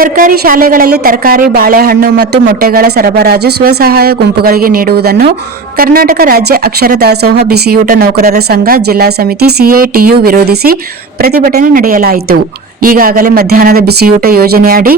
ಸರ್ಕಾರಿ ಶಾಲೆಗಳಲ್ಲಿ ತರಕಾರಿ, ಬಾಳೆಹಣ್ಣು ಮತ್ತು ಮೊಟ್ಟೆಗಳ ಸರಬರಾಜು ಸ್ವಸಹಾಯ ಗುಂಪುಗಳಿಗೆ ನೀಡುವುದನ್ನು ಕರ್ನಾಟಕ ರಾಜ್ಯ ಅಕ್ಷರ ದಾಸೋಹ ಬಿಸಿಯೂಟ ನೌಕರರ ಸಂಘ ಜಿಲ್ಲಾ ಸಮಿತಿ ಸಿಐಟಿಯು ವಿರೋಧಿಸಿ ಪ್ರತಿಭಟನೆ ನಡೆಸಲಾಯಿತು. ಈಗಾಗಲೇ ಮಧ್ಯಾಹ್ನದ ಬಿಸಿಯೂಟ ಯೋಜನೆಯಡಿ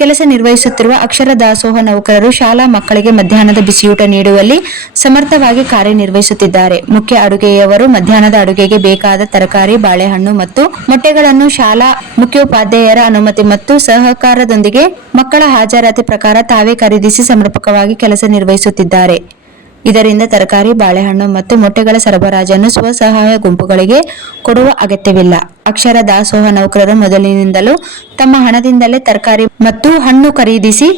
ಕೆಲಸ ನಿರ್ವಹಿಸುತ್ತಿರುವ ಅಕ್ಷರ ದಾಸೋಹ ನೌಕರರು ಶಾಲಾ ಮಕ್ಕಳಿಗೆ ಮಧ್ಯಾಹ್ನದ ಬಿಸಿಯೂಟ ನೀಡುವಲ್ಲಿ ಸಮರ್ಥವಾಗಿ ಕಾರ್ಯನಿರ್ವಹಿಸುತ್ತಿದ್ದಾರೆ. ಮುಖ್ಯ ಅಡುಗೆಯವರು ಮಧ್ಯಾಹ್ನದ ಅಡುಗೆಗೆ ಬೇಕಾದ ತರಕಾರಿ, ಬಾಳೆಹಣ್ಣು ಮತ್ತು ಮೊಟ್ಟೆಗಳನ್ನು ಶಾಲಾ ಮುಖ್ಯೋಪಾಧ್ಯಾಯರ ಅನುಮತಿ ಮತ್ತು ಸಹಕಾರದೊಂದಿಗೆ ಮಕ್ಕಳ ಹಾಜರಾತಿ ಪ್ರಕಾರ ತಾವೇ ಖರೀದಿಸಿ ಸಮರ್ಪಕವಾಗಿ ಕೆಲಸ ನಿರ್ವಹಿಸುತ್ತಿದ್ದಾರೆ. ಇದರಿಂದ ತರಕಾರಿ, ಬಾಳೆಹಣ್ಣು ಮತ್ತು ಮೊಟ್ಟೆಗಳ ಸರಬರಾಜನ್ನು ಸ್ವಸಹಾಯ ಗುಂಪುಗಳಿಗೆ ಕೊಡುವ ಅಗತ್ಯವಿಲ್ಲ. ಅಕ್ಷರ ದಾಸೋಹ ನೌಕರರು ಮೊದಲಿನಿಂದಲೂ ತಮ್ಮ ಹಣದಿಂದಲೇ ತರಕಾರಿ ಮತ್ತು ಹಣ್ಣು ಖರೀದಿಸಿ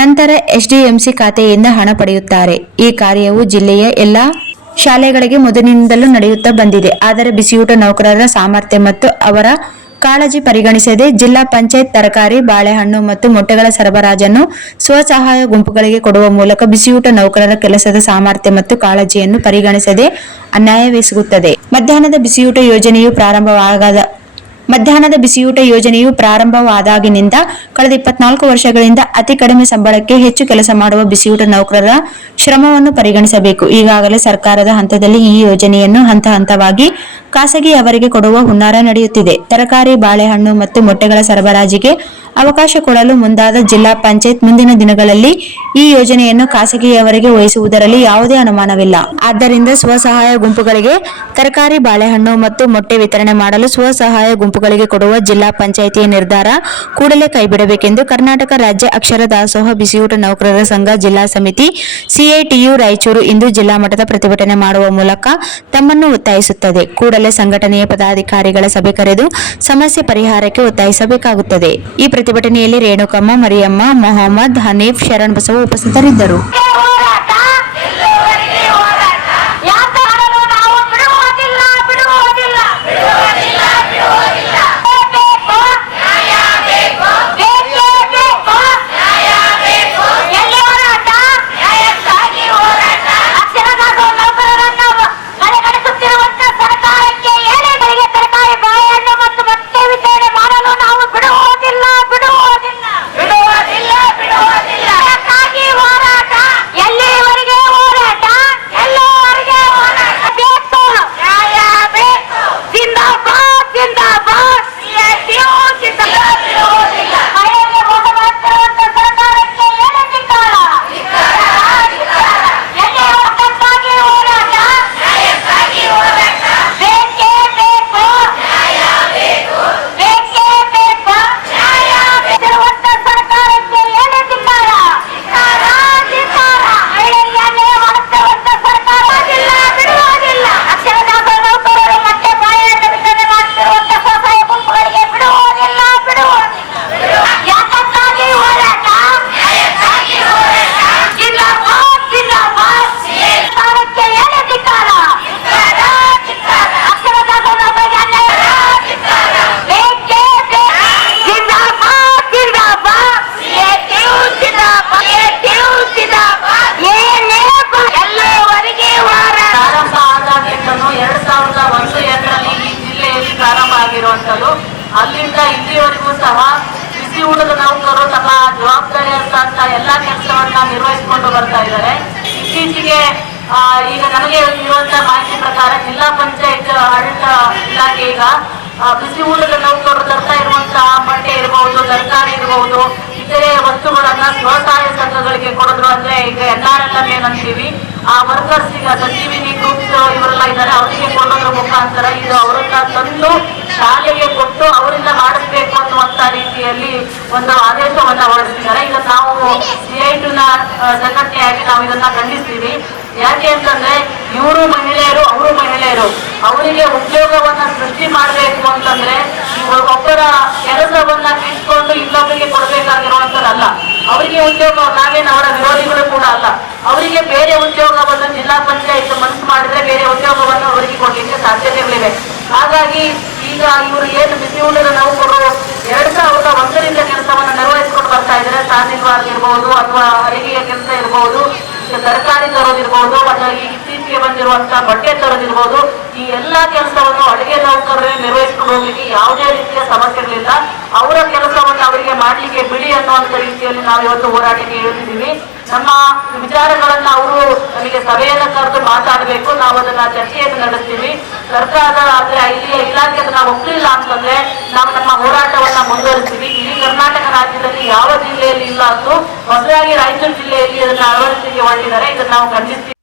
ನಂತರ ಎಸ್ಡಿಎಂಸಿ ಖಾತೆಯಿಂದ ಹಣ ಪಡೆಯುತ್ತಾರೆ. ಈ ಕಾರ್ಯವು ಜಿಲ್ಲೆಯ ಎಲ್ಲಾ ಶಾಲೆಗಳಿಗೆ ಮೊದಲಿನಿಂದಲೂ ನಡೆಯುತ್ತಾ ಬಂದಿದೆ. ಆದರೆ ಬಿಸಿಯೂಟ ನೌಕರರ ಸಾಮರ್ಥ್ಯ ಮತ್ತು ಅವರ ಕಾಳಜಿ ಪರಿಗಣಿಸದೆ ಜಿಲ್ಲಾ ಪಂಚಾಯತ್ ತರಕಾರಿ, ಬಾಳೆಹಣ್ಣು ಮತ್ತು ಮೊಟ್ಟೆಗಳ ಸರಬರಾಜನ್ನು ಸ್ವಸಹಾಯ ಗುಂಪುಗಳಿಗೆ ಕೊಡುವ ಮೂಲಕ ಬಿಸಿಯೂಟ ನೌಕರರ ಕೆಲಸದ ಸಾಮರ್ಥ್ಯ ಮತ್ತು ಕಾಳಜಿಯನ್ನು ಪರಿಗಣಿಸದೆ ಅನ್ಯಾಯವೆಸಗುತ್ತದೆ. ಮಧ್ಯಾಹ್ನದ ಬಿಸಿಯೂಟ ಯೋಜನೆಯು ಪ್ರಾರಂಭವಾದಾಗಿನಿಂದ ಕಳೆದ 24 ವರ್ಷಗಳಿಂದ ಅತಿ ಕಡಿಮೆ ಸಂಬಳಕ್ಕೆ ಹೆಚ್ಚು ಕೆಲಸ ಮಾಡುವ ಬಿಸಿಯೂಟ ನೌಕರರ ಶ್ರಮವನ್ನು ಪರಿಗಣಿಸಬೇಕು. ಈಗಾಗಲೇ ಸರ್ಕಾರದ ಹಂತದಲ್ಲಿ ಈ ಯೋಜನೆಯನ್ನು ಹಂತ ಹಂತವಾಗಿ ಖಾಸಗಿಯವರಿಗೆ ಕೊಡುವ ಹುನ್ನಾರ ನಡೆಯುತ್ತಿದೆ. ತರಕಾರಿ, ಬಾಳೆಹಣ್ಣು ಮತ್ತು ಮೊಟ್ಟೆಗಳ ಸರಬರಾಜಿಗೆ ಅವಕಾಶ ಕೊಡಲು ಮುಂದಾದ ಜಿಲ್ಲಾ ಪಂಚಾಯತ್ ಮುಂದಿನ ದಿನಗಳಲ್ಲಿ ಈ ಯೋಜನೆಯನ್ನು ಖಾಸಗಿಯವರಿಗೆ ವಹಿಸುವುದರಲ್ಲಿ ಯಾವುದೇ ಅನುಮಾನವಿಲ್ಲ. ಆದ್ದರಿಂದ ಸ್ವಸಹಾಯ ಗುಂಪುಗಳಿಗೆ ತರಕಾರಿ, ಬಾಳೆಹಣ್ಣು ಮತ್ತು ಮೊಟ್ಟೆ ವಿತರಣೆ ಮಾಡಲು ಸ್ವಸಹಾಯ ಗುಂಪುಗಳಿಗೆ ಕೊಡುವ ಜಿಲ್ಲಾ ಪಂಚಾಯಿತಿಯ ನಿರ್ಧಾರ ಕೂಡಲೇ ಕೈಬಿಡಬೇಕೆಂದು ಕರ್ನಾಟಕ ರಾಜ್ಯ ಅಕ್ಷರ ದಾಸೋಹ ಬಿಸಿಯೂಟ ನೌಕರರ ಸಂಘ ಜಿಲ್ಲಾ ಸಮಿತಿ ಸಿಐಟಿಯು ರಾಯಚೂರು ಇಂದು ಜಿಲ್ಲಾ ಮಟ್ಟದ ಪ್ರತಿಭಟನೆ ಮಾಡುವ ಮೂಲಕ ತಮ್ಮನ್ನು ಒತ್ತಾಯಿಸುತ್ತದೆ. ಕೂಡಲೇ ಸಂಘಟನೆಯ ಪದಾಧಿಕಾರಿಗಳ ಸಭೆ ಕರೆದು ಸಮಸ್ಯೆ ಪರಿಹಾರಕ್ಕೆ ಒತ್ತಾಯಿಸಬೇಕಾಗುತ್ತದೆ. ಈ ಪ್ರತಿಭಟನೆಯಲ್ಲಿ ರೇಣುಕಮ್ಮ, ಮರಿಯಮ್ಮ, ಮೊಹಮ್ಮದ್, ಹನೀಫ್, ಶರಣ್ ಬಸವ ಉಪಸ್ಥಿತರಿದ್ದರು. ಅಲ್ಲಿಂದ ಇಲ್ಲಿವರೆಗೂ ಸಹ ಬಿಸಿಯೂಟದ ನೌಕರರು ತಮ್ಮ ಜವಾಬ್ದಾರಿ ಅಂತ ಎಲ್ಲಾ ಕೆಲಸವನ್ನ ನಿರ್ವಹಿಸಿಕೊಂಡು ಬರ್ತಾ ಇದ್ದಾರೆ. ಇತ್ತೀಚೆಗೆ ಈಗ ನನಗೆ ಇರುವಂತಹ ಮಾಹಿತಿ ಪ್ರಕಾರ ಜಿಲ್ಲಾ ಪಂಚಾಯತ್ ಆಡಳಿತ ಇಲಾಖೆ ಈಗ ಬಿಸಿಯೂಟದ ನೌಕರರು ತರ್ತಾ ಇರುವಂತಹ ಮೊಟ್ಟೆ ಇರಬಹುದು, ತರಕಾರಿ ಇರಬಹುದು, ಇತರೆ ವಸ್ತುಗಳನ್ನ ಸ್ವಸಹಾಯ ಸಂಘಗಳಿಗೆ ಕೊಡಿದ್ರು. ಅಂದ್ರೆ ಈಗ NRLM ಏನಂತೀವಿ, ಆ ವರ್ಕರ್ಸ್ ಈಗ ಸಂಜೀವಿನಿ ಗ್ರೂಪ್ಸ್ ಇವರೆಲ್ಲ ಇದ್ದಾರೆ, ಅವರಿಗೆ ಕೊಡೋದ್ರ ಮುಖಾಂತರ ಇದು ಅವರನ್ನ ತಂದು ಶಾಲೆಗೆ ಕೊಟ್ಟು ಅವರಿಂದ ಮಾಡಿಸ್ಬೇಕು ಅನ್ನುವಂತ ರೀತಿಯಲ್ಲಿ ಒಂದು ಆದೇಶವನ್ನ ಹೊರಡಿಸಿದ್ದಾರೆ. ಈಗ ನಾವು ಸಿಐಟಿನ ಸಂಘಟನೆಯಾಗಿ ನಾವು ಇದನ್ನ ಖಂಡಿಸ್ತೀವಿ. ಯಾಕೆ ಅಂತಂದ್ರೆ ಇವರು ಮಹಿಳೆಯರು, ಅವರು ಮಹಿಳೆಯರು, ಅವರಿಗೆ ಉದ್ಯೋಗವನ್ನ ಸೃಷ್ಟಿ ಮಾಡಬೇಕು ಅಂತಂದ್ರೆ ಒಬ್ಬರ ಕೆಲಸವನ್ನ ಕಿತ್ಕೊಂಡು ಇನ್ನೊಬ್ಬರಿಗೆ ಕೊಡಬೇಕಾಗಿರುವಂತದ್ದಲ್ಲ. ಅವರಿಗೆ ಉದ್ಯೋಗ, ನಾವೇನು ಅವರ ವಿರೋಧಿಗಳು ಕೂಡ ಅಲ್ಲ. ಅವರಿಗೆ ಬೇರೆ ಉದ್ಯೋಗವನ್ನು ಜಿಲ್ಲಾ ಪಂಚಾಯತ್ ಮನಸ್ಸು ಮಾಡಿದ್ರೆ ಬೇರೆ ಉದ್ಯೋಗವನ್ನು ಅವರಿಗೆ ಕೊಡ್ಲಿಕ್ಕೆ ಸಾಧ್ಯತೆಗಳಿವೆ. ಹಾಗಾಗಿ ಈಗ ಇವರು ಏನು ಬಿಸಿಯೂಟದ ನೌಕರರು 2001ರಿಂದ ಕೆಲಸವನ್ನು ನಿರ್ವಹಿಸಿಕೊಂಡು ಬರ್ತಾ ಇದ್ದಾರೆ. ಸಾನಿವಾರ ಇರಬಹುದು ಅಥವಾ ಅಡಿಗೆಯ ಕೆಲಸ ಇರಬಹುದು, ತರಕಾರಿ ತರೋದಿರ್ಬೋದು, ಮತ್ತು ಈಗ ಇತ್ತೀಚೆಗೆ ಬಂದಿರುವಂತಹ ಬಟ್ಟೆ ತರೋದಿರ್ಬೋದು, ಈ ಎಲ್ಲಾ ಕೆಲಸವನ್ನು ಅಡುಗೆ ನೌಕರರೇ ನಿರ್ವಹಿಸಿಕೊಂಡು ಹೋಗ್ಲಿಕ್ಕೆ ಯಾವುದೇ ರೀತಿಯ ಸಮಸ್ಯೆಗಳಿಲ್ಲ. ಅವರ ಕೆಲಸವನ್ನು ಅವರಿಗೆ ಮಾಡ್ಲಿಕ್ಕೆ ಬಿಡಿ ಅನ್ನುವಂಥ ರೀತಿಯಲ್ಲಿ ನಾವು ಇವತ್ತು ಹೋರಾಟಕ್ಕೆ ಇಳಿದಿದ್ದೀವಿ. ನಮ್ಮ ವಿಚಾರಗಳನ್ನ ಅವರು ನಮಗೆ ಸಭೆಯನ್ನು ಕರೆದು ಮಾತಾಡಬೇಕು, ನಾವು ಅದನ್ನ ಚರ್ಚೆಯನ್ನು ನಡೆಸ್ತೀವಿ. ಸರ್ಕಾರ ಆದ್ರೆ ಇಲ್ಲಿಯ ಇಲಾಖೆ ನಾವು ಒಪ್ಪಲಿಲ್ಲ ಅಂತಂದ್ರೆ ನಾವು ನಮ್ಮ ಹೋರಾಟವನ್ನ ಮುಂದುವರಿಸ್ತೀವಿ. ಇಡೀ ಕರ್ನಾಟಕ ರಾಜ್ಯದಲ್ಲಿ ಯಾವ ಜಿಲ್ಲೆಯಲ್ಲಿ ಇಲ್ಲ ಅಂತೂ ಹೊಸದಾಗಿ ರಾಯಚೂರು ಜಿಲ್ಲೆಯಲ್ಲಿ ಇದನ್ನ ಅಳವಡಿಕೆಗೆ ಹೊರಟಿದ್ದಾರೆ. ಇದನ್ನ ನಾವು ಖಂಡಿಸ್ತೀವಿ.